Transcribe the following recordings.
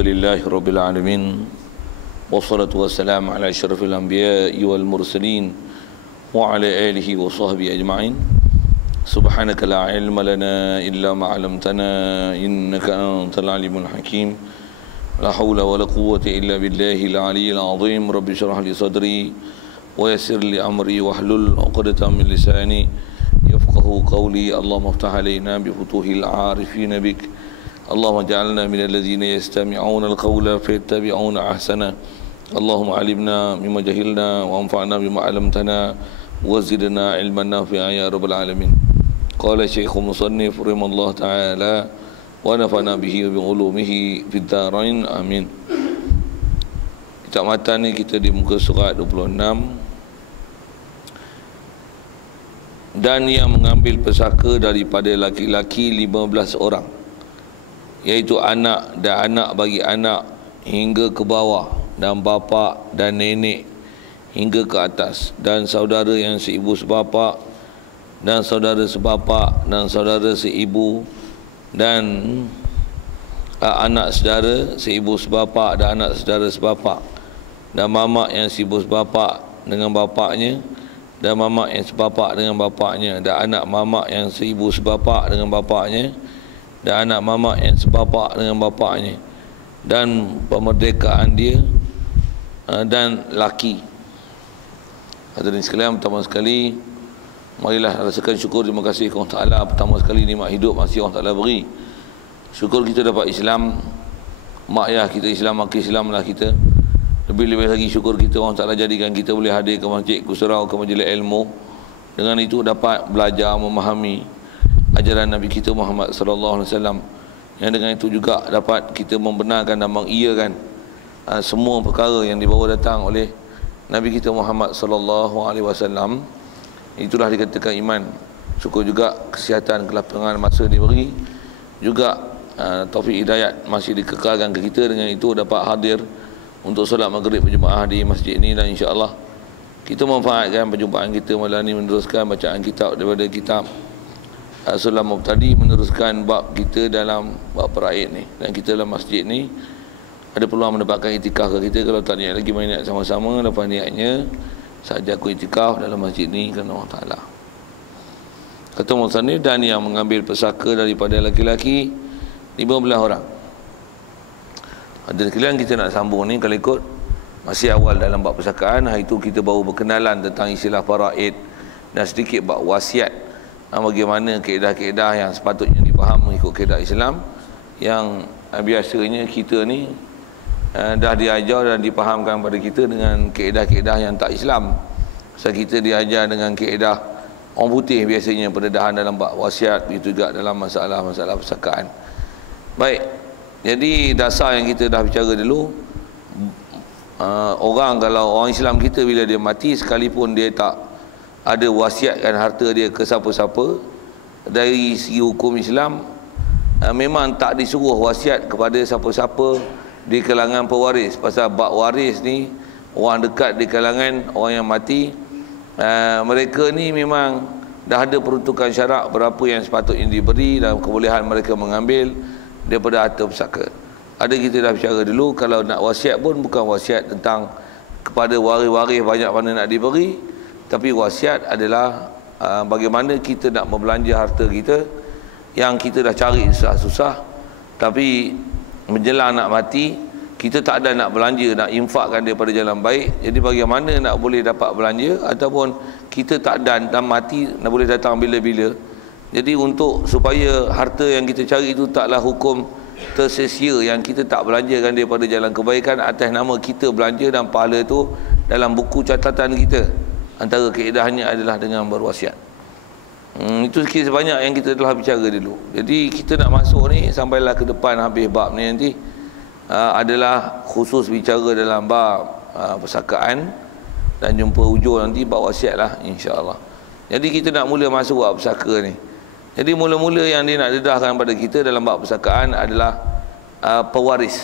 Alhamdulillahi Rabbil Alamin. Wassalatu wassalamu ala asyrafil anbiya'i wal mursalin wa ala alihi wa sahbihi ajma'in. Subhanaka la ilma lana illa ma 'allamtana innaka antal alimul hakim. La hawla wa la quwwata illa billahil aliyyil azim. Rabbi shrah li sadri wa yassir li amri wahlul 'uqdatam min lisani yafqahu qawli. Allahumma iftah alaina bi futuhil 'arifin bik. اللهم اجعلنا من الذين يستمعون القول فيتبعون احسنه. اللهم علمنا مما جهلنا وانفعنا بما علمتنا وزدنا علما نافعا يا رب العالمين. قال الشيخ المصنف رحمه الله تعالى ونفعنا به بعلومه في الدارين آمين. Kita mata ni kita di muka surat 26. Dan yang mengambil pesaka daripada laki-laki 15 orang, iaitu anak dan anak bagi anak hingga ke bawah, dan bapa dan nenek hingga ke atas, dan saudara yang seibu sebapa, dan saudara sebapa, dan saudara seibu, dan anak saudara seibu sebapa dan anak saudara sebapa, dan mamak yang seibu sebapa dengan bapaknya, dan mamak yang sebapa dengan bapaknya, dan anak mamak yang seibu sebapa dengan bapaknya, dan anak mamak yang sebapa dengan bapaknya, dan pemerdekaan dia, dan laki. Hadirin sekalian, pertama sekali marilah rasakan syukur, terima kasih kepada Allah Taala. Pertama sekali nikmat hidup masih Allah Taala beri. Syukur kita dapat Islam, mak ayah kita Islam, maka Islamlah kita. Lebih-lebih lagi syukur kita Allah Taala jadikan kita boleh hadir ke masjid, ke surau, ke majlis ilmu. Dengan itu dapat belajar memahami ajaran Nabi kita Muhammad sallallahu alaihi wasallam, yang dengan itu juga dapat kita membenarkan dan mengiyakan semua perkara yang dibawa datang oleh Nabi kita Muhammad sallallahu alaihi wasallam. Itulah dikatakan iman. Syukur juga kesihatan, kelapangan masa diberi, juga taufik hidayat masih dikekalkan ke kita. Dengan itu dapat hadir untuk solat maghrib berjemaah di masjid ini, dan insya-Allah kita memanfaatkan perjumpaan kita malam ini meneruskan bacaan kitab daripada kitab Sulam Mubtadi, meneruskan bab kita dalam bab peraid ni. Dan kita dalam masjid ni ada peluang mendapatkan itikaf ke kita. Kalau tak niat lagi main niat sama-sama, lepas niatnya saja aku itikaf dalam masjid ni kerana Allah Ta'ala. Kata musannif, dan yang mengambil pesaka daripada laki-laki 15 orang. Ada sekalian, kita nak sambung ni kalau ikut masih awal dalam bab pesakaan. Hari itu kita baru berkenalan tentang istilah faraid dan sedikit bab wasiat. Bagaimana kaedah-kaedah yang sepatutnya dipaham mengikut kaedah Islam, yang biasanya kita ni dah diajar dan dipahamkan pada kita dengan kaedah-kaedah yang tak Islam. So kita diajar dengan kaedah orang putih biasanya, pendedahan dalam bab wasiat, begitu juga dalam masalah-masalah pesakaan. Baik, jadi dasar yang kita dah bicara dulu, kalau orang Islam kita bila dia mati, sekalipun dia tak ada wasiatkan harta dia ke siapa-siapa, dari segi hukum Islam memang tak disuruh wasiat kepada siapa-siapa di kalangan pewaris. Pasal bab waris ni, orang dekat di kalangan orang yang mati, mereka ni memang dah ada peruntukan syarak berapa yang sepatutnya diberi dan kebolehan mereka mengambil daripada harta pusaka. Ada kita dah bicara dulu, kalau nak wasiat pun bukan wasiat tentang kepada waris-waris banyak mana nak diberi, tapi wasiat adalah bagaimana kita nak membelanja harta kita yang kita dah cari susah-susah, tapi menjelang nak mati kita tak ada nak belanja, nak infakkan daripada jalan baik. Jadi bagaimana nak boleh dapat belanja, ataupun kita tak ada dan mati nak boleh datang bila-bila. Jadi untuk supaya harta yang kita cari itu taklah hukum tersesia, yang kita tak belanjakan daripada jalan kebaikan atas nama kita belanja, dan pahala itu dalam buku catatan kita. Antara kaedahnya adalah dengan berwasiat. Itu sikit sebanyak yang kita telah bicara dulu. Jadi kita nak masuk ni sampailah ke depan habis bab ni nanti adalah khusus bicara dalam bab pesakaan, dan jumpa hujung nanti bab wasiat lah insya-Allah. Jadi kita nak mula masuk bab pesaka ni. Jadi mula-mula yang dia nak dedahkan pada kita dalam bab pesakaan adalah pewaris.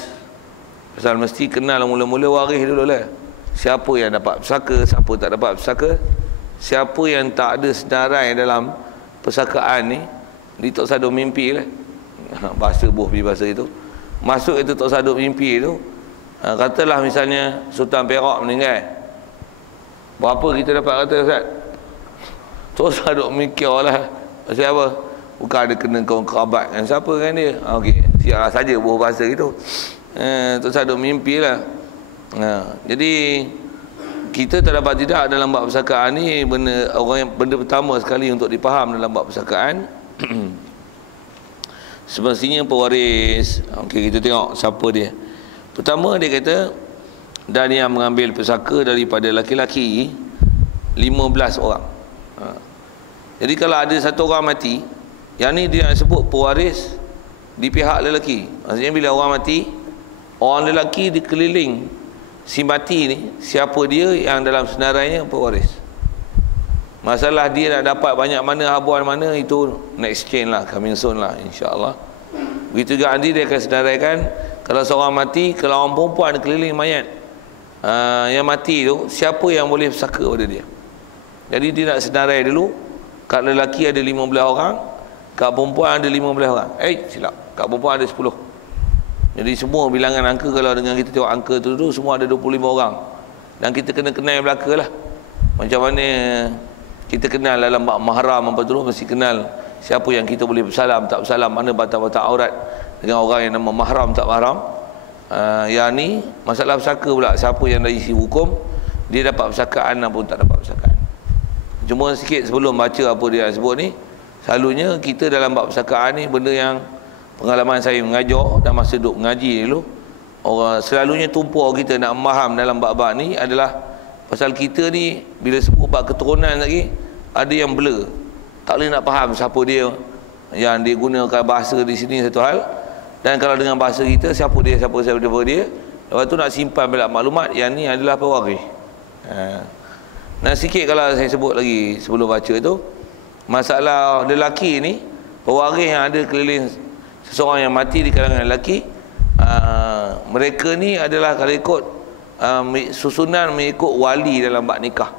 Pasal mesti kenal mula-mula waris dulu lah. Siapa yang dapat pesaka, siapa tak dapat pesaka, siapa yang tak ada senarai dalam pesakaan ni, dia tak sadar mimpi lah. Bahasa buh bahasa itu. masuk itu Tok Saduk mimpi tu, katalah misalnya Sultan Perak meninggal, berapa kita dapat kata Ustaz? Tok Saduk mikirlah pasal apa? Bukan ada kena kawan kerabat kan siapa kan dia. Okey, siaplah saja berbahasa gitu. Tok Saduk mimpi lah. Jadi kita terdapat tidak dalam bab persakaan ni benda pertama sekali untuk dipaham dalam bab persakaan. Semestinya pewaris. Okey, kita tengok siapa dia. Pertama dia kata, dan yang mengambil pusaka daripada laki-laki 15 orang. Jadi kalau ada satu orang mati, yang ni dia sebut pewaris di pihak lelaki. Maksudnya bila orang mati, orang lelaki dikeliling si mati ni, siapa dia yang dalam senarainya pewaris. Masalah dia nak dapat banyak mana, habuan mana, itu next change lah, coming soon lah, insyaAllah. Begitu juga nanti dia akan senaraikan, kalau seorang mati, kalau orang perempuan keliling mayat, yang mati tu, siapa yang boleh pusaka pada dia. Jadi dia nak senarai dulu, kat lelaki ada 15 orang, kat perempuan ada 15 orang. Silap, kat perempuan ada 10. Jadi semua bilangan angka, kalau dengan kita tengok angka tu dulu, semua ada 25 orang. Dan kita kena kenal belaka lah. Macam mana kita kenal dalam bab mahram apa tu, mesti kenal siapa yang kita boleh bersalam, tak bersalam, mana batas-batas aurat dengan orang yang nama mahram, tak mahram. Yang ni masalah pusaka pula, siapa yang dari isi hukum dia dapat pusakaan ataupun tak dapat pusakaan. Cuma sikit sebelum baca apa dia sebut ni, selalunya kita dalam bab pusakaan ni, benda yang pengalaman saya mengajar dan masa duduk mengaji dulu, orang selalunya tumpuk kita nak memaham dalam bab-bab ni adalah pasal kita ni bila sebut bab keturunan lagi, ada yang blur, tak boleh nak faham siapa dia, yang dia gunakan bahasa di sini satu hal, dan kalau dengan bahasa kita siapa dia, lepas tu nak simpan balik maklumat yang ni adalah pewaris. Nah sikit kalau saya sebut lagi sebelum baca tu, masalah lelaki ni, pewaris yang ada keliling seseorang yang mati di kalangan lelaki, mereka ni adalah kalau ikut susunan mengikut wali dalam bab nikah.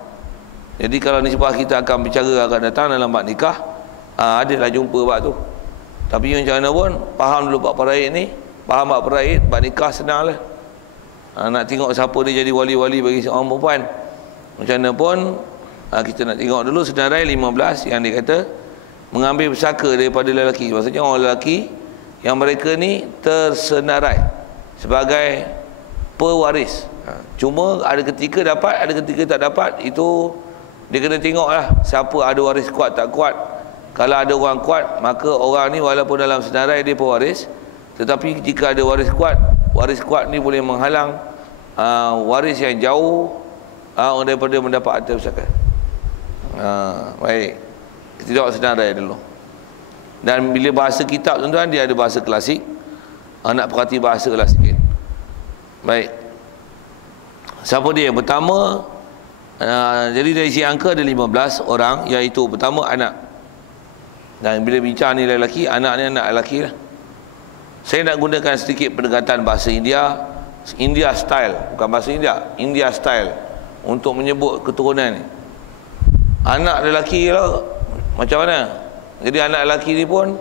Jadi kalau nisbah kita akan bicara akan datang dalam bab nikah, adalah jumpa bab tu. Tapi macam mana pun, faham dulu bab paraid ni, faham bab paraid, bab nikah senang lah. Nak tengok siapa dia jadi wali-wali bagi seorang perempuan, macam mana pun kita nak tengok dulu senarai 15 yang dia kata mengambil pusaka daripada lelaki. Maksudnya orang lelaki yang mereka ni tersenarai sebagai pewaris. Cuma ada ketika dapat, ada ketika tak dapat. Itu dia kena tengok lah siapa ada waris kuat tak kuat. Kalau ada orang kuat, maka orang ni walaupun dalam senarai dia pewaris, tetapi jika ada waris kuat ni boleh menghalang waris yang jauh daripada mendapat harta pusaka. Baik, kita tengok senarai dulu. Dan bila bahasa kitab tuan-tuan, dia ada bahasa klasik. Nak perhati bahasa lah sikit. Baik, siapa dia? Pertama, jadi dari si angka ada 15 orang, iaitu pertama anak. Dan bila bincang ni lelaki, anak ni anak lelaki lah. Saya nak gunakan sedikit pendekatan bahasa India style, bukan bahasa India style, untuk menyebut keturunan ni. Anak lelaki lah, macam mana? Jadi anak lelaki ni pun,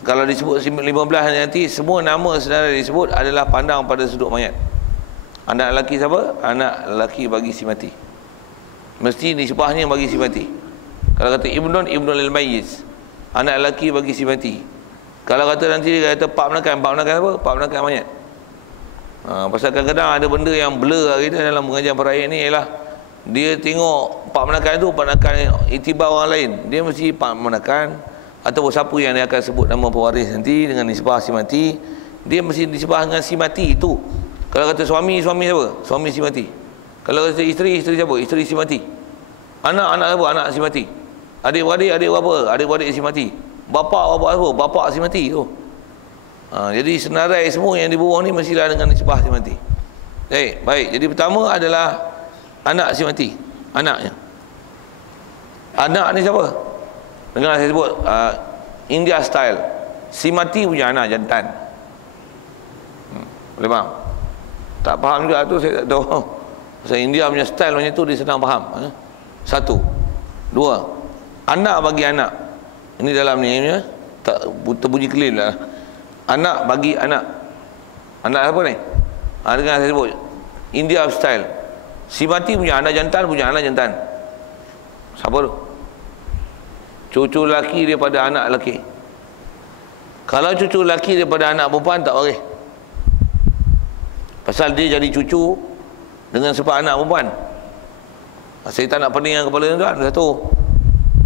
kalau disebut 15 nanti, semua nama sebenarnya disebut adalah pandang pada sudut mayat. Anak lelaki siapa? Anak lelaki bagi si mati. Mesti nisbahnya bagi si mati. Kalau kata Ibnul al-Mayyiz, anak lelaki bagi si mati. Kalau kata nanti dia kata Pak Menakan apa? Pak Menakan mayat. Pasal kadang-kadang ada benda yang blur kita dalam pengajian paraid ni, ialah dia tengok Pak Menakan tu, Pak Menakan itibar orang lain, dia mesti Pak Menakan atau siapa yang dia akan sebut nama pewaris nanti dengan nisbah si mati, dia mesti nisbah dengan si mati itu. Kalau kata suami siapa? Suami si mati. Kalau kata isteri siapa? Isteri si mati. Anak siapa? Anak si mati. Adik-beradik berapa? Adik-beradik si mati. Bapa apa? Bapa si mati tu. Jadi senarai semua yang di bawah ni mestilah dengan nisbah si mati. Baik. Jadi pertama adalah anak si mati. Anaknya. Anak ni siapa? Dengar saya sebut India style. Si mati punya anak jantan. Boleh faham? Tak faham juga tu, saya tak tahu. Pasal India punya style macam tu, dia senang faham. Satu. Dua, anak bagi anak. Ini dalam ni tak terbunyi clean lah. Anak bagi anak. Anak siapa ni? Dengan saya sebut India style. Si mati punya anak jantan, siapa tu? Cucu lelaki daripada anak lelaki. Kalau cucu lelaki daripada anak perempuan tak waris. Pasal dia jadi cucu dengan sebab anak perempuan. Saya tak nak pening kepala tuan. Satu,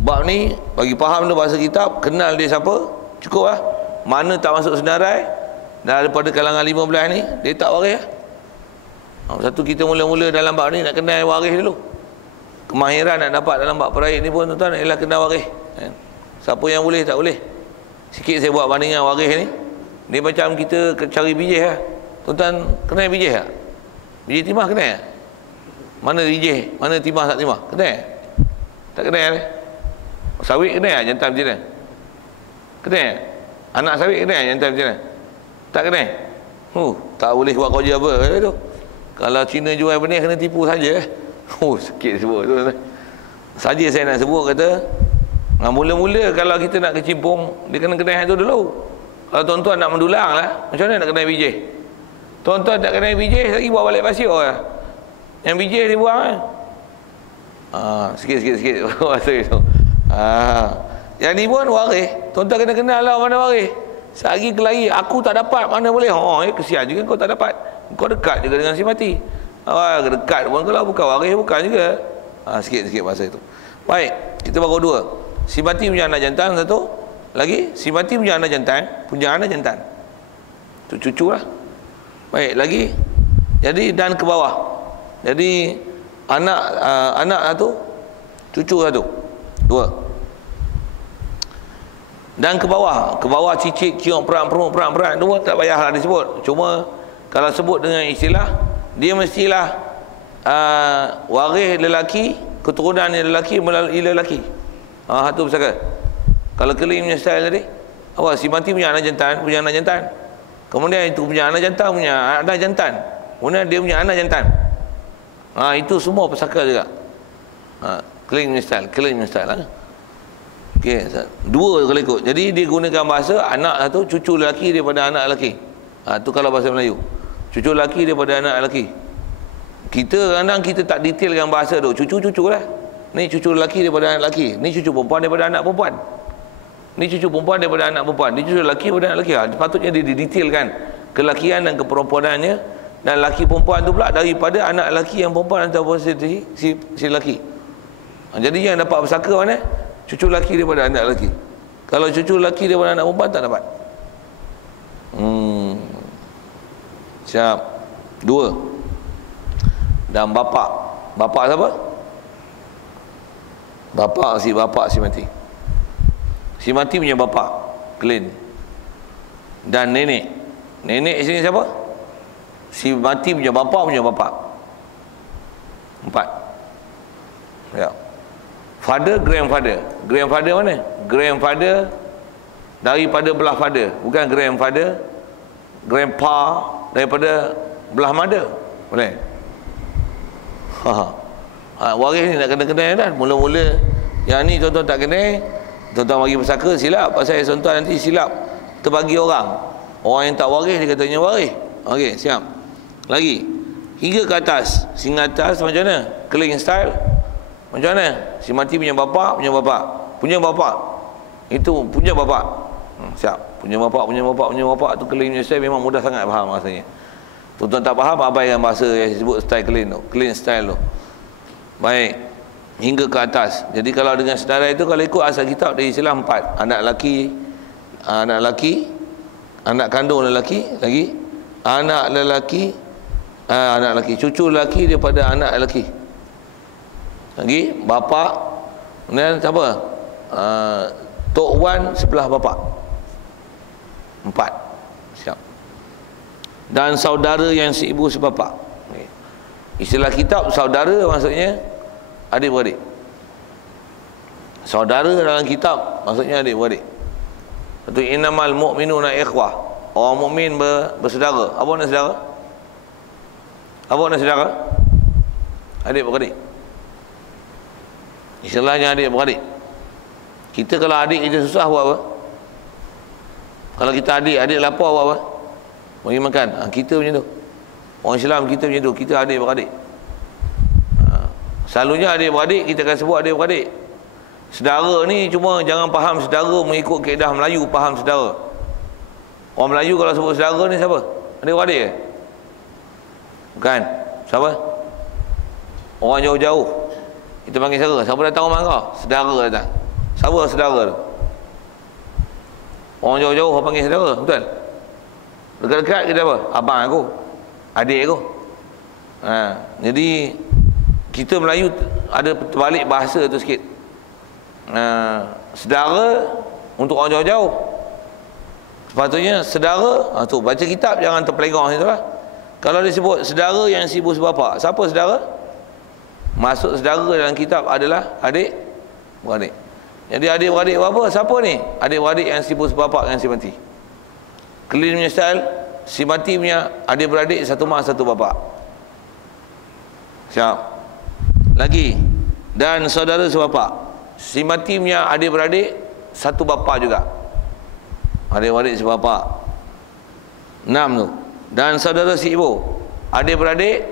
bab ni bagi faham tu bahasa kitab, kenal dia siapa, cukup lah. Mana tak masuk senarai daripada kalangan 15 ni, dia tak waris lah. Satu, kita mula-mula dalam bab ni nak kenal waris dulu. Kemahiran nak dapat dalam bab peraih ni pun tuan-tuan ialah kenal waris. Siapa yang boleh, tak boleh. Sikit saya buat bandingan waris ni. Ni macam kita cari bijih lah. Tuan-tuan kenal bijih tak? Bijih timah kenal tak? Mana bijih, mana timah tak timah? Kenal? Tak kenal ni? Sawit kenal tak jantan macam mana? Kenal? Anak sawit kenal jantan macam mana? Tak kenal? Tak boleh buat kerja apa tu. Kalau Cina jual benih kena tipu saja. Sikit sebut tu. Saja saya nak sebut kata, mula-mula kalau kita nak kecimpung, dia kena kenal tu dulu. Kalau tuan-tuan nak mendulang lah, macam mana nak kenal bijih? Tuan-tuan tak kenal bijih, lagi bawa balik pasir lah. Yang bijih dia buang kan? Sikit bahasa itu. Yang ni pun waris. Tuan-tuan kena kenal lah mana waris. Sehari kelari, aku tak dapat, mana boleh? Kesian juga kau tak dapat. Kau dekat juga dengan si mati. Dekat pun kalau bukan waris, bukan juga. Sikit-sikit bahasa itu. Baik, kita baru dua. Si mati punya anak jantan satu. Lagi, si mati punya anak jantan. Itu cucu lah. Baik, lagi. Jadi, dan ke bawah. Jadi, anak satu, cucu satu. Dua. Dan ke bawah cicit, cium, perang, tu pun tak payahlah disebut. Cuma, kalau sebut dengan istilah, dia mestilah waris lelaki, keturunan lelaki melalui lelaki. Satu pesaka. Kalau keling punya style tadi, si mati punya anak jantan. Kemudian itu punya anak jantan, kemudian dia punya anak jantan. Itu semua pesaka juga. Keling punya style lah. Okey, dua kalau ikut. Jadi dia gunakan bahasa anak satu, cucu lelaki daripada anak lelaki. Tu kalau bahasa Melayu. Cucu lelaki daripada anak lelaki. Kita kadang kita tak detailkan bahasa tu. Cucu lah. Ni cucu lelaki daripada anak lelaki. Ni cucu perempuan daripada anak perempuan. Ni cucu perempuan daripada anak perempuan. Ni cucu lelaki daripada anak lelaki. Patutnya dia didetailkan kelakian dan keperempuanannya, dan lelaki perempuan tu pula daripada anak lelaki yang perempuan ataupun si lelaki. Jadi yang dapat pesaka mana? Cucu lelaki daripada anak lelaki. Kalau cucu lelaki daripada anak perempuan tak dapat. Siap. Dua. Dan bapa siapa? Bapa si mati. Si mati punya bapa clean. Dan nenek sini siapa? Si mati punya bapa. Empat. Ya. Father, grandfather mana? Grandfather daripada belah father, bukan grandfather, grandpa daripada belah mother. Boleh? Waris ni nak kena dah. Mula-mula yang ni tuan-tuan tak kena, tuan-tuan bagi pesaka silap. Pasal tuan-tuan nanti silap terbagi orang yang tak waris dia katanya waris. Okey, siap. Lagi hingga ke atas. Singa atas macam mana? Clean style macam mana? Si mati punya bapa. Itu punya bapa. Siap. Punya bapa tu clean style memang mudah sangat faham rasanya. Tuan-tuan tak faham, abaikan bahasa yang disebut style clean tu. Clean style tu. Baik. Hingga ke atas. Jadi kalau dengan senarai itu, kalau ikut asal kitab dia istilah 4. Anak lelaki, anak kandung lelaki, lagi anak lelaki, cucu lelaki daripada anak lelaki. Lagi bapa, kemudian siapa? Tok Wan sebelah bapa. 4. Siap. Dan saudara yang seibu sebapa. Istilah kitab saudara maksudnya adik-beradik. Saudara dalam kitab maksudnya adik-beradik. Itu innamal mu'minuna ikhwah. Orang mukmin bersaudara. Apa makna saudara? Adik-beradik. Istilahnya adik-beradik. Kita kalau adik kita susah buat apa? Kalau kita adik lapar buat apa? bagi makan. Kita macam tu. Orang Islam kita macam tu. Kita adik-beradik. Selalunya adik-beradik kita akan sebut adik-beradik. Saudara ni cuma jangan faham saudara mengikut kaedah Melayu, faham saudara. Orang Melayu kalau sebut saudara ni siapa? Adik-beradik ke? Bukan. Siapa? Orang jauh-jauh. Kita panggil saudara. Siapa datang rumah kau? Saudara datang. Siapa saudara tu? Orang jauh-jauh orang panggil saudara. Betul? Dekat-dekat kita apa? Abang aku, adik aku. Jadi kita Melayu ada terbalik bahasa tu sikit. Saudara untuk orang jauh-jauh. Sepatutnya saudara tu baca kitab jangan terpelengah situ lah. Kalau disebut saudara yang si ibu sebapa, siapa saudara? Masuk saudara dalam kitab adalah adik-beradik. Jadi adik-beradik apa? Siapa ni? Adik-beradik yang si ibu sebapa dengan si mati. Clean punya style, si mati punya adik-beradik satu mak satu bapa. Siap. Lagi. Dan saudara sebapa. Si mati punya adik-beradik satu bapa juga. Adik-beradik sebapa. 6 tu. Dan saudara si ibu. Adik-beradik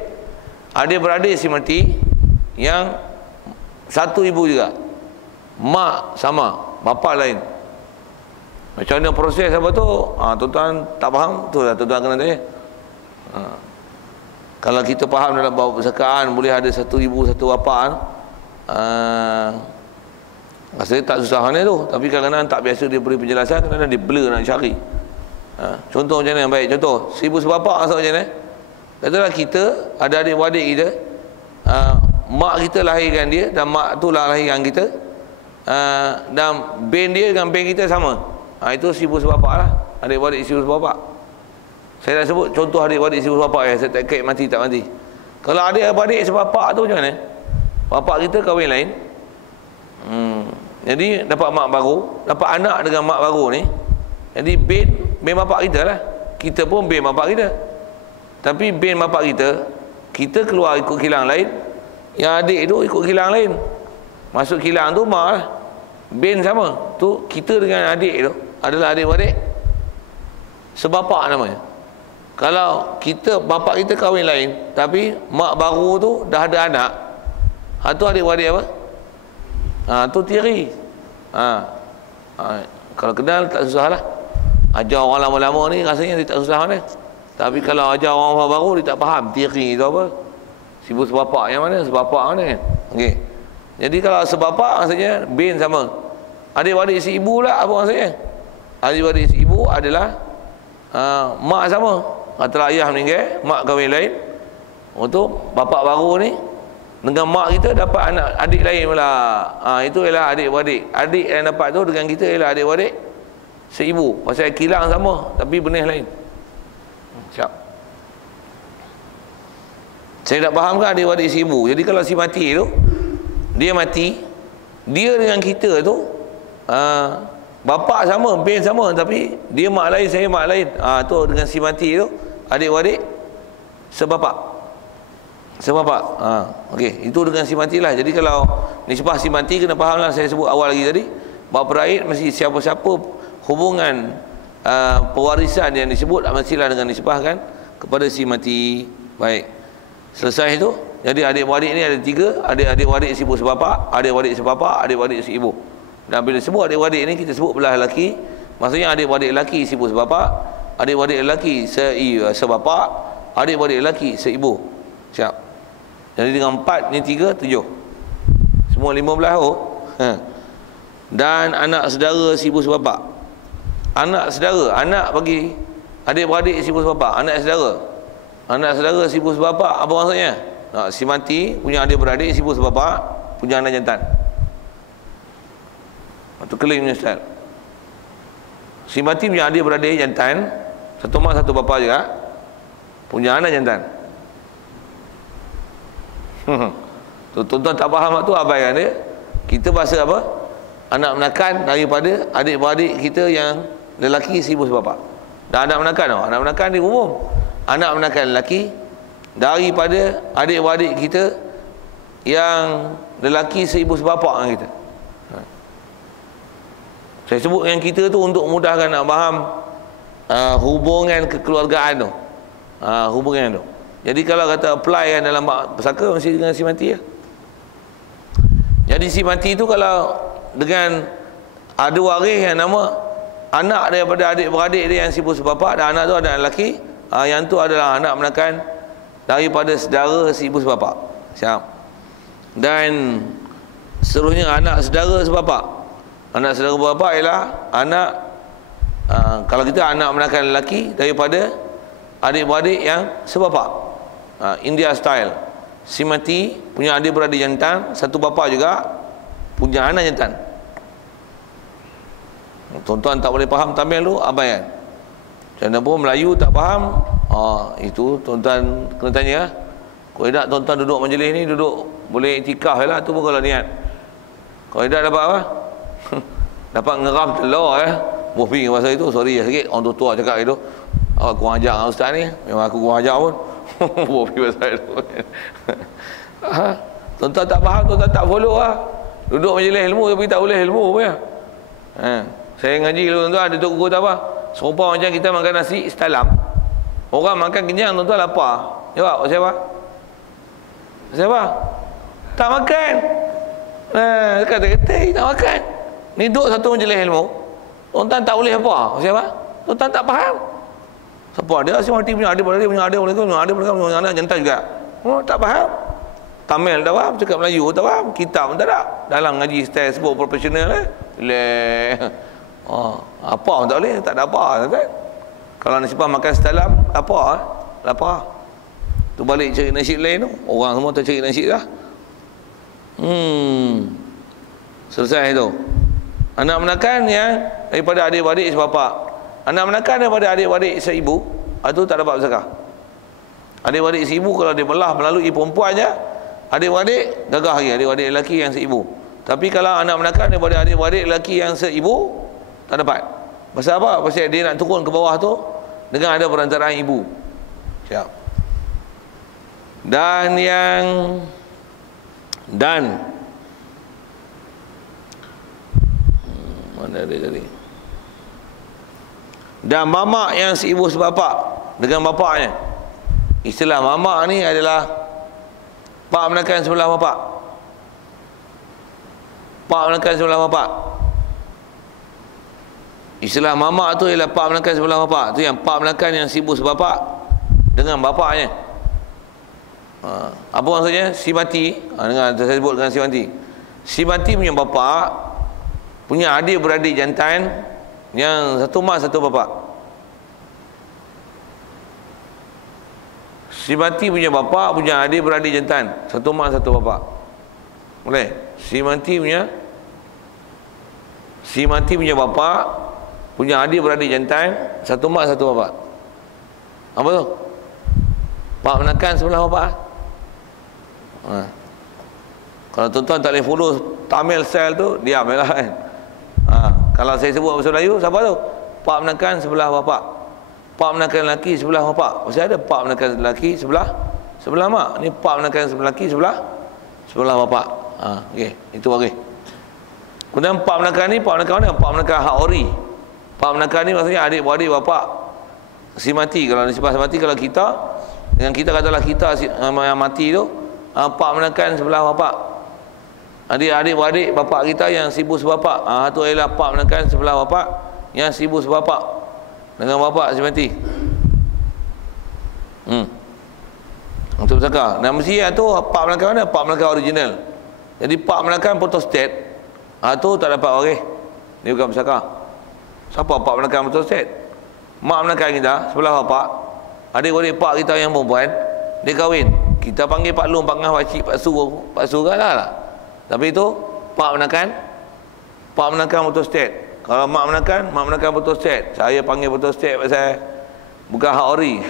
si mati yang satu ibu juga. Mak sama, bapa lain. Macam mana proses apa tu? Tuan-tuan tak faham, tu lah tuan-tuan kena tanya. Kalau kita faham dalam bab persakaan boleh ada satu ibu satu bapa, rasanya tak susah mana tu. Tapi kadang-kadang tak biasa dia beri penjelasan, kadang-kadang dia blur nak cari. Contoh macam mana yang baik? Contoh, si ibu sebapa maksud macam mana? Katalah kita ada adik-beradik kita, mak kita lahirkan dia dan mak tu lah lahirkan kita, dan ben dia dengan ben kita sama. Itu si ibu sebapa lah, adik-beradik si ibu sebapa. Saya dah sebut contoh adik-beradik si ibu sebapa ya, saya tak kait mati tak mati. Kalau adik-beradik sebapa tu macam mana? Bapa kita kahwin lain. Jadi dapat mak baru, dapat anak dengan mak baru ni. Jadi ben bapak kita lah. Kita pun ben bapak kita. Tapi ben bapak kita keluar ikut kilang lain. Yang adik tu ikut kilang lain. Masuk kilang tu mak lah. Ben sama. Tu kita dengan adik tu adalah adik-beradik sebapa namanya. Kalau kita bapak kita kahwin lain tapi mak baru tu dah ada anak, tu adik-beradik apa? Tu tiri. Kalau kenal tak susah lah. Ajar orang lama-lama ni rasanya dia tak susah mana. Tapi kalau ajar orang baru dia tak faham tiri tu apa. Sibu sebapa yang mana? Sebapa mana kan? Okey. Jadi kalau sebapa maksudnya bin sama. Adik-beradik si ibu lah apa maksudnya? Adik-beradik si ibu adalah mak sama. Katalah ayah meninggal, mak kahwin lain. Untuk bapak baru ni dengan mak kita dapat anak adik lain pula. Itu ialah adik-beradik. Adik yang dapat tu dengan kita ialah adik-beradik seibu. Pasal kilang sama tapi benih lain. Siap. Saya tak faham kan adik-beradik seibu. Jadi kalau si mati tu, dia mati, dia dengan kita tu bapa sama, ben sama tapi dia mak lain, saya mak lain. Tu dengan si mati tu adik-beradik sebapa. Okey, itu dengan si mati lah. Jadi kalau nisbah si mati kena faham lah, saya sebut awal lagi tadi. Bab peraid mesti siapa-siapa hubungan pewarisan yang disebut mestilah dengan nisbahkan kepada si mati. Baik. Selesai itu. Jadi adik-beradik ni ada 3, adik-beradik si ibu sebapa, adik-beradik sebapa, adik-beradik si ibu. Dan bila sebut adik-beradik ni kita sebut belah lelaki, maksudnya adik-beradik lelaki si ibu sebapa, adik-beradik lelaki sebapa, adik-beradik lelaki seibu. Siap. Jadi dengan 4 ni 3, 7. Semua 15 Dan anak saudara si ibu sebapa. Anak saudara, anak bagi adik-beradik si ibu sebapa, anak saudara. Anak saudara si ibu sebapa apa maksudnya? Si mati punya adik-beradik si ibu sebapa punya anak jantan. Itu clean punya style. Si mati punya adik-beradik jantan, satu mak satu bapa juga, punya anak jantan. Tuan-tuan tak faham tu abaikan dia. Kita bahasa apa? Anak menakan daripada adik-beradik kita yang lelaki si ibu sebapa. Dan anak menakan tau. Anak menakan ni umum. Anak menakan lelaki daripada adik-beradik kita yang lelaki seibu sebapa dengan kita. Saya sebut yang kita tu untuk mudahkan nak faham hubungan kekeluargaan tu. Hubungan tu. Jadi kalau kata apply kan dalam pesaka mesti dengan si mati ya. Jadi si mati tu kalau dengan ada waris yang nama anak daripada adik-beradik dia yang sibuk sebapa, dan anak tu ada anak lelaki, yang tu adalah anak menakan daripada saudara si ibu sebapa. Siap. Dan seterusnya anak saudara sebapa. Anak saudara bapa ialah anak kalau kita anak menakan lelaki daripada adik-beradik yang sebapa. India style. Si mati punya adik-beradik jantan, satu bapa juga punya anak jantan. Tuan-tuan tak boleh faham Tamil tu, abaikan. Macam mana pun Melayu tak faham, itu tuan-tuan kena tanya. Kalau tidak tuan-tuan duduk majlis ni, duduk boleh iktikaf lah tu pun kalau niat. Kalau tidak dapat apa? Dapat ngeram telur Bofi dengan pasal itu, sorry sikit orang tua cakap itu. Kurang ajar dengan ustaz ni, memang aku kurang ajar pun. Bofi pasal itu. Tuan-tuan tak faham, tuan-tuan tak follow lah. Duduk majlis ilmu tapi tak boleh ilmu pun ya. Saya ngaji dulu tuan-tuan, ada tok guru tak apa. Serupa macam kita makan nasi setalam. Orang makan kenyang, tuan-tuan lapar. Jawab, siapa? Siapa? Tak makan. Kata-kata tak makan. Ni duduk satu majlis ilmu, tuan-tuan tak boleh apa? Siapa? Tuan-tuan tak faham. Siapa dia? Si mati punya adik beradik punya adik punya anak jantan juga. Tak faham. Tamil tak faham, cakap Melayu tak faham, kitab pun tak ada. Dalam ngaji style sebut profesional apa pun tak boleh, tak ada apa kan. Kalau nasibah makan setalam, lapar. Tu balik cari nasi lain tu. Orang semua tak cari nasi dah. Selesai tu. Anak menakan yang daripada adik-beradik sebapa. Anak menakan daripada adik-beradik seibu, itu tak dapat berzakat. Adik-beradik seibu kalau dia belah melalui perempuan je, adik-beradik gagah lagi, adik-beradik lelaki yang seibu. Tapi kalau anak menakan daripada adik-beradik lelaki yang seibu, tak dapat. Pasal apa? Pasal dia nak turun ke bawah tu dengan ada perantaraan ibu. Siap. Dan mana dia tadi? Dan mamak yang seibu sebapa dengan bapaknya. Istilah mamak ni adalah pak menakan sebelah bapak. Pak menakan sebelah bapak. Istilah mamak tu ialah pak menakan sebelah bapak. Tu yang pak menakan yang sibuk sebapak dengan bapaknya. Apa maksudnya? Si mati, dengar saya sebut dengan si mati. Si mati punya bapa punya adik beradik jantan yang satu mak satu bapa. Si mati punya bapa punya adik beradik jantan satu mak satu bapa. Boleh? Si mati punya bapa punya adik beradik jantan satu mak satu bapa. Apa tu? Pak menakan sebelah bapa. Kalau tuan-tuan tak boleh follow Tamil style tu, diam je lah kan. Kalau saya sebut bahasa Melayu, siapa tu? Pak menakan sebelah bapa. Pak menakan lelaki sebelah bapa. Maksudnya ada pak menakan lelaki sebelah mak. Ni pak menakan lelaki sebelah bapa. Okey, itu okey. Kemudian pak menakan ni, pak menakan mana? Pak menakan hak ori. Pak menakan ni maksudnya adik-beradik bapa si mati. Kalau nasibah si mati, kalau kita dengan kita katalah kita yang mati tu, pak menakan sebelah bapa. Adik-beradik bapa kita yang sibuk sebapa, tu ialah pak menakan sebelah bapa yang sibuk sebapa dengan bapa si mati. Untuk bersaka. Dan mesti tu pak menakan mana? Pak menakan original. Jadi pak menakan photostat, tu tak dapat waris. Dia bukan bersaka. Siapa pak menakan photostat? Mak menakan kita sebelah bapa. Adik-beradik pak kita yang perempuan, dia kahwin. Kita panggil pak long, pak ngah, pak cik, pak su lah. Tapi itu pak menakan photostat. Kalau mak menakan photostat. Saya panggil photostat pasal bukan hak ori.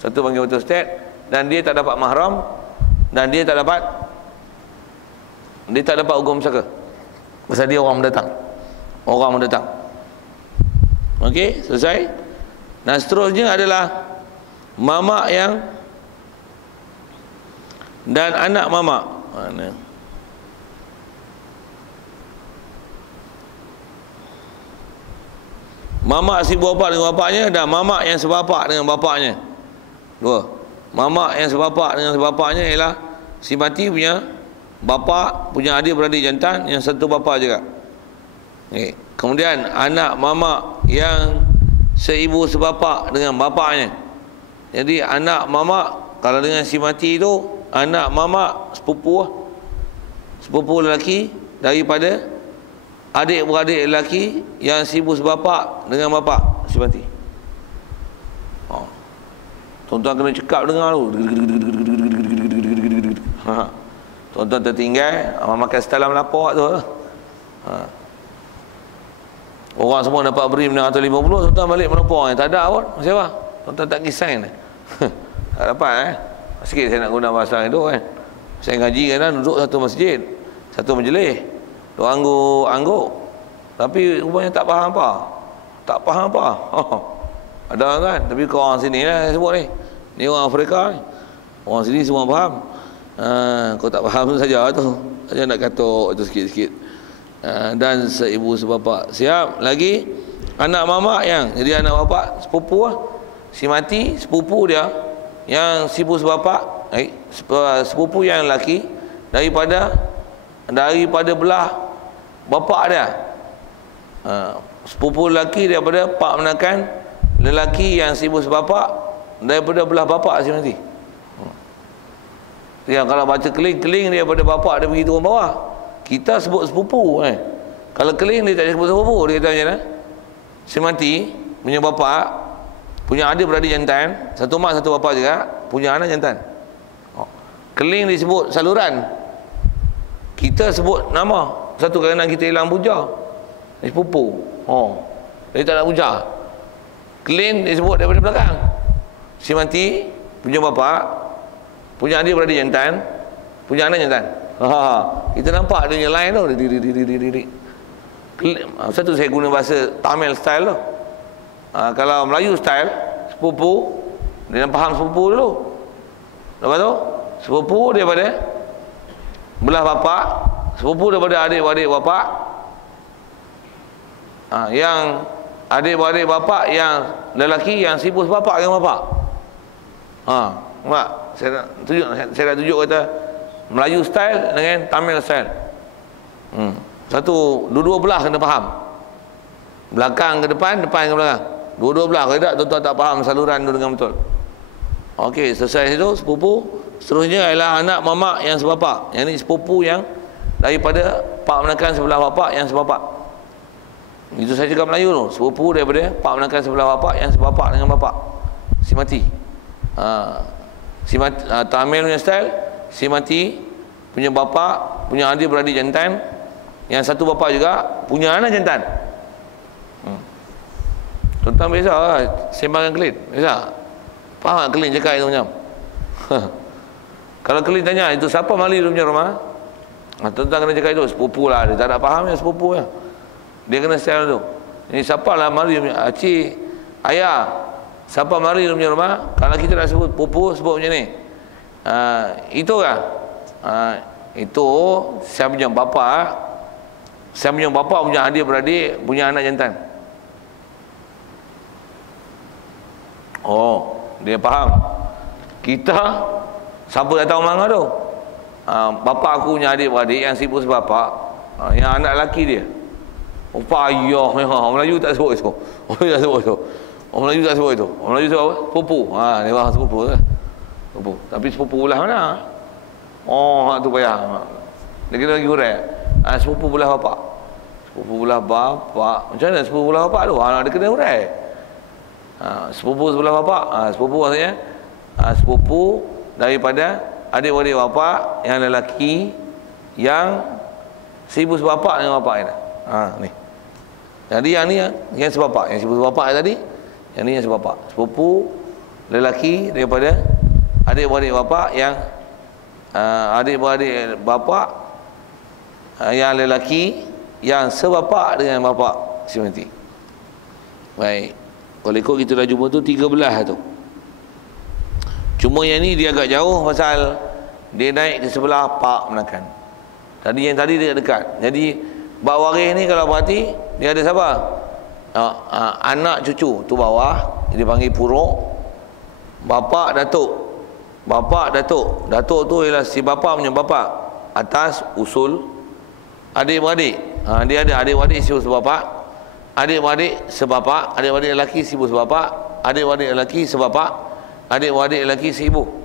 Satu panggil photostat dan dia tak dapat mahram dan dia tak dapat hukum pusaka. Pasal dia orang mendatang. Okey, selesai. Dan seterusnya adalah mamak yang dan anak mamak. Mana? Mamak si ibu bapa dengan bapaknya, dan mamak yang sebapak dengan bapaknya. Dua. Mamak yang sebapak dengan sebapaknya ialah si mati punya bapa, punya adik-beradik jantan yang satu bapa juga. Okay. Kemudian anak mamak yang seibu sebapak dengan bapaknya. Jadi anak mamak kalau dengan si mati itu anak mamak sepupu, sepupu lelaki daripada adik-beradik lelaki yang seibu sebapak dengan bapa si mati. Tuan-tuan kena cekap dengar tu. Tuan-tuan tertinggal makan setalam lapar tu. Orang semua dapat beri RM650, tuan-tuan balik menopang. Tak ada pun. Masih apa? Tuan-tuan tak kisah ni. Tak dapat sikit saya nak guna bahasa itu kan. Saya ngaji kan, duduk satu masjid, satu majlis. Duk angguk. Tapi rupanya tak faham apa. Tak faham apa. Ada kan, tapi kau orang sini lah saya sebut ni. Ni orang Afrika ni. Orang sini semua faham. Kau tak faham saja tu. Saja nak katuk tu sikit-sikit. Dan seibu sebapa. Siap lagi anak mamak yang jadi anak bapa sepupu lah. Si mati sepupu dia yang seibu sebapa, sepupu yang lelaki daripada belah bapa dia. Sepupu lelaki daripada pak menakan lelaki yang seibu sebapa daripada belah bapa si mati. Yang kalau baca keling daripada bapa dia pergi turun bawah. Kita sebut sepupu Kalau keling dia tak sebut sepupu, dia kata macam mana? Si mati punya bapa punya adik beradik jantan, satu mak satu bapa juga, punya anak jantan. Keling disebut saluran. Kita sebut nama. Satu kerana kita hilang puja. Sepupu. Dia tak nak puja. Keling disebut daripada belakang. Si mati punya bapa punya adik beradik jantan, punya anak jantan. Kita nampak dia punya line tu. Satu saya guna bahasa Tamil style tu. Kalau Melayu style, sepupu dia nak faham sepupu dulu. Lepas tu sepupu daripada belah bapa, sepupu daripada adik-beradik bapa, yang adik-beradik bapa yang lelaki yang sibuk sebapak dengan bapa. Mak, saya nak tunjuk kata Melayu style dengan Tamil style. Satu, dua-dua belah kena faham. Belakang ke depan, depan ke belakang. Dua-dua belah. Kalau tak, tuan-tuan tak faham saluran tu dengan betul. Okey, selesai itu sepupu. Seterusnya ialah anak mamak yang sebapak. Yang ni sepupu yang daripada pak menakan sebelah bapak yang sebapak. Itu saya cakap Melayu tu. Sepupu daripada pak menakan sebelah bapak yang sebapak dengan bapak si mati. Tamil punya style, si mati punya bapa punya adik beradik jantan, yang satu bapa juga punya anak jantan. Tuan-tuan biasa lah sembangkan kelin, biasa faham kelin cakap itu macam. Kalau kelin tanya itu siapa mali dia punya rumah, tuan-tuan kena cakap itu sepupu lah. Dia tak ada faham yang sepupu ya. Dia kena style tu. Ini siapa lah mali dia punya cik, ayah, siapa mari dia punya rumah. Kalau kita nak sebut pupu, sebut macam ni. Itu kan? Itu saya punya bapa. Saya punya bapa punya adik beradik, punya anak jantan. Dia faham. Kita siapa datang rumah tu? Bapa aku punya adik beradik yang sibuk sebapa, yang anak lelaki dia. Payah memang. Orang Melayu tak sebut itu. Orang tak sebut itu. Orang Melayu tak sebut itu. Orang Melayu sebut apa? Sepupu. Dia faham sepupu kan? Sepupu. Tapi sepupu belah mana? Tu payah. Dia kena lagi urai. Sepupu belah bapak. Sepupu belah bapak. Macam mana sepupu belah bapak tu? Dia kena urai. Sepupu sebelah bapak. Sepupu maksudnya sepupu daripada adik-adik bapak yang lelaki yang sibuk sebapak dengan bapak ni. Ni. Jadi yang ni yang sebapak, yang sibuk sebapak tadi, yang ni yang sebapak. Sepupu lelaki daripada adik-beradik bapa yang adik-beradik bapa yang lelaki yang sebapak dengan bapa si mati. Baik. Kalau ikut kita dah jumpa tu 13 tu. Cuma yang ni dia agak jauh pasal dia naik ke sebelah pak menakan. Tadi yang tadi dia dekat. Jadi bab waris ni kalau perhati dia ada siapa? anak cucu tu bawah, dipanggil puruk. Bapa datuk. Bapa datuk. Datuk tu ialah si bapa punya bapa. Atas usul. Adik-beradik. Dia ada adik-beradik si sebapa. Adik-beradik sebapa. Adik-beradik lelaki si ibu sebapa. Adik-beradik lelaki sebapa. Adik-beradik lelaki si ibu.